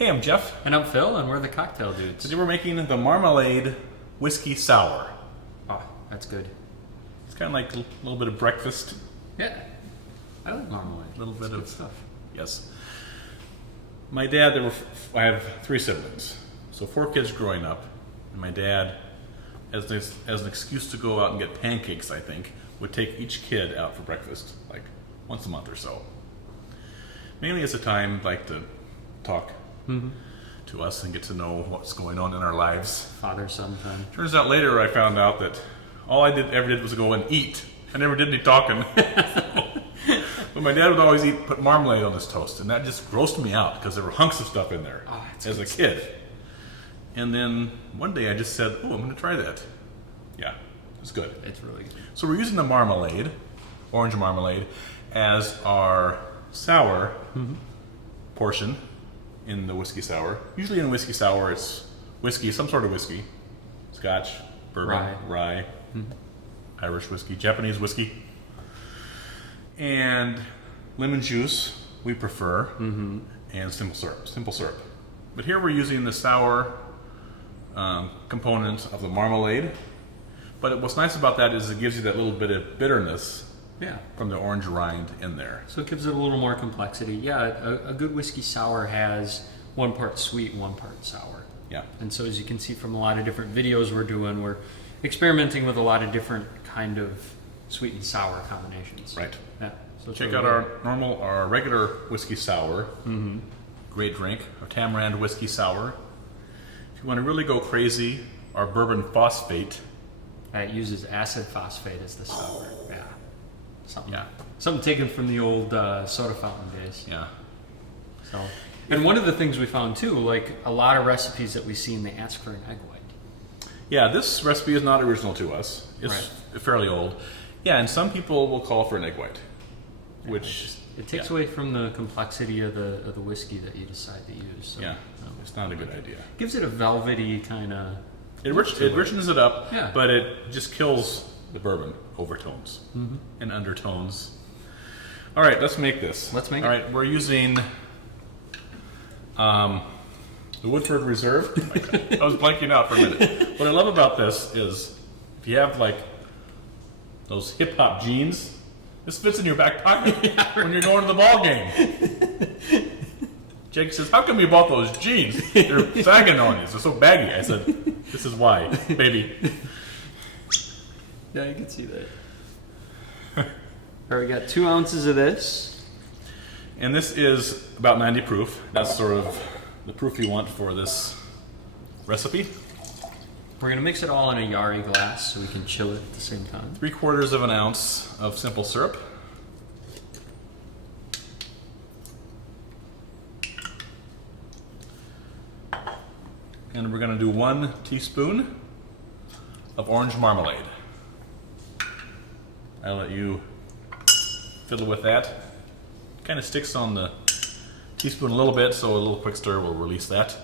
Hey, I'm Jeff. And I'm Phil, and we're the Cocktail Dudes. Today we're making the Marmalade Whiskey Sour. Oh, that's good. It's kind of like a little bit of breakfast. Yeah, I like marmalade. A little bit It's of good stuff. Yes. My dad, I have 3 siblings, so 4 kids growing up. And my dad, as an excuse to go out and get pancakes, I think, would take each kid out for breakfast, like once a month or so. Mainly as a time like to talk to us and get to know what's going on in our lives. Father-son time. Turns out later I found out that all I ever did was go and eat. I never did any talking. But my dad would always put marmalade on his toast, and that just grossed me out because there were hunks of stuff in there as a kid. And then one day I just said, oh, I'm going to try that. Yeah, it's good. It's really good. So we're using the marmalade, orange marmalade, as our sour portion in the whiskey sour. Usually in whiskey sour it's whiskey, some sort of whiskey. Scotch, bourbon, rye, Irish whiskey, Japanese whiskey. And lemon juice we prefer, and simple syrup. But here we're using the sour component of the marmalade. But what's nice about that is it gives you that little bit of bitterness from the orange rind in there. So it gives it a little more complexity. Yeah, a good whiskey sour has 1 part sweet, 1 part sour. Yeah. And so as you can see from a lot of different videos we're doing, we're experimenting with a lot of different kind of sweet and sour combinations. Right. Yeah. So Check really out our regular whiskey sour. Great drink. Our tamarind whiskey sour. If you want to really go crazy, our bourbon phosphate. It uses acid phosphate as the sour. Yeah. Yeah. Something taken from the old soda fountain days. Yeah. So, and one of the things we found too, like a lot of recipes that we see, they ask for an egg white. Yeah, this recipe is not original to us. It's fairly old. Yeah, and some people will call for an egg white, which it takes away from the complexity of the whiskey that you decide to use. So, it's not a good idea. Gives it a velvety kind of. It richens it up, Yeah. but it just kills the bourbon overtones and undertones. All right, let's make this. Let's make it. All right, we're using the Woodford Reserve. I was blanking out for a minute. What I love about this is if you have like those hip hop jeans, this fits in your back pocket when you're going to the ball game. Jake says, "How come you bought those jeans? They're sagging on you. They're so baggy." I said, "This is why, baby." Yeah, you can see that. All right, we got 2 ounces of this. And this is about 90 proof. That's sort of the proof you want for this recipe. We're going to mix it all in a Yari glass so we can chill it at the same time. 3/4 of an ounce of simple syrup. And we're going to do 1 teaspoon of orange marmalade. I'll let you fiddle with that. Kind of sticks on the teaspoon a little bit, so a little quick stir will release that.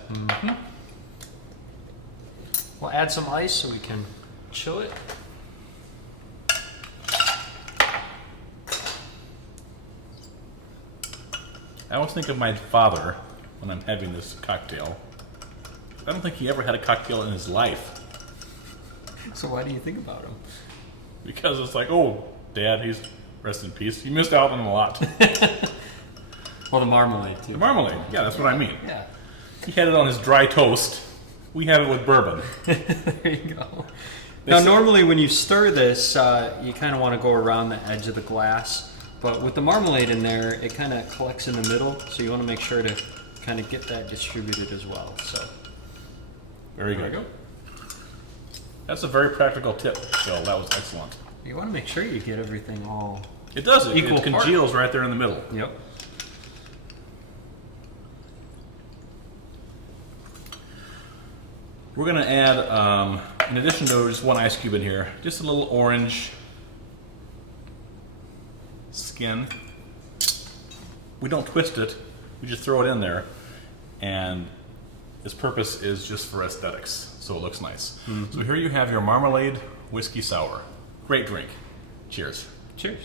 We'll add some ice so we can chill it. I always think of my father when I'm having this cocktail. I don't think he ever had a cocktail in his life. So why do you think about him? Because it's like, oh, Dad, he's rest in peace. He missed out on a lot. Well, the marmalade too. The marmalade, yeah, that's what I mean. Yeah. He had it on his dry toast. We have it with bourbon. There you go. Now, normally when you stir this, you kind of want to go around the edge of the glass. But with the marmalade in there, it kind of collects in the middle. So you want to make sure to kind of get that distributed as well. So Very there good. we go. That's a very practical tip, Phil. That was excellent. You want to make sure you get everything all It does. It equal congeals right there in the middle. Yep. We're going to add, in addition to just 1 ice cube in here, just a little orange skin. We don't twist it. We just throw it in there. And its purpose is just for aesthetics, so it looks nice. So here you have your marmalade whiskey sour. Great drink. Cheers. Cheers.